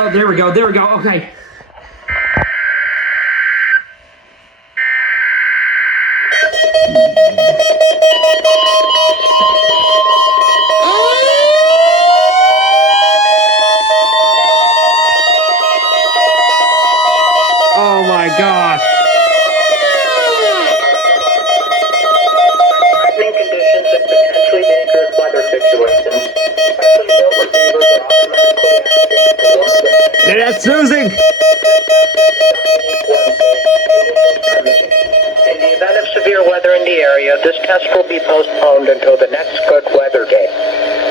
Oh, there we go. There we go. Okay. Oh my gosh. Threatening conditions and potentially dangerous weather situations. Specially built receivers are automatically activated to warn them. That's snoozing. In the event of severe weather in the area, this test will be postponed until the next good weather day.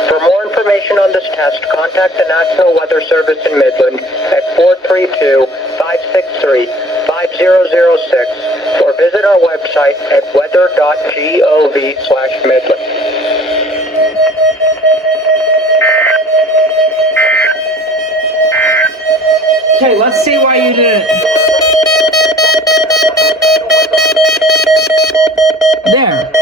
For more information on this test, contact the National Weather Service in Midland at 432-563-5006 or visit our website at weather.gov/Midland. Okay, let's see why you did it. There.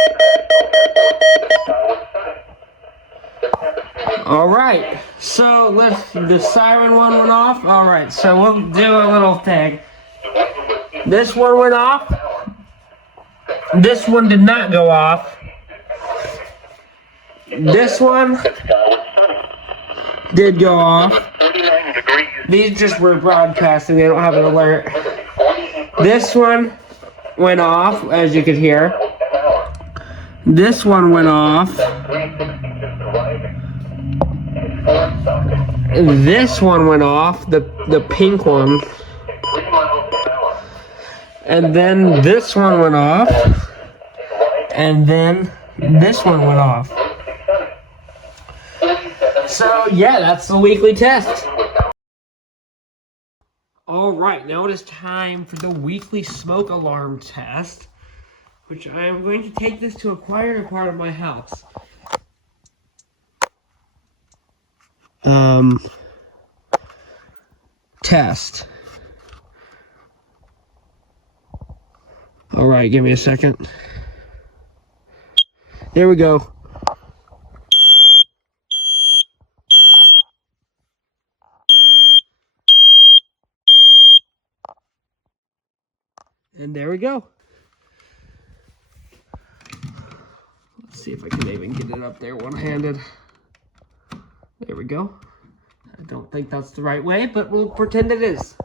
All right. So the siren one went off. All right. So we'll do a little thing. This one went off. This one did not go off. This one did go off. These just were broadcasting. They don't have an alert. This one went off, as you can hear. This one went off. This one went off, the pink one. And then this one went off. And then this one went off. So yeah, that's the weekly test. Alright, now it is time for the weekly smoke alarm test, which I am going to take this to a quieter part of my house. Test. Alright, give me a second. There we go. And there we go. Let's see if I can even get it up there one-handed. There we go. I don't think that's the right way, but we'll pretend it is.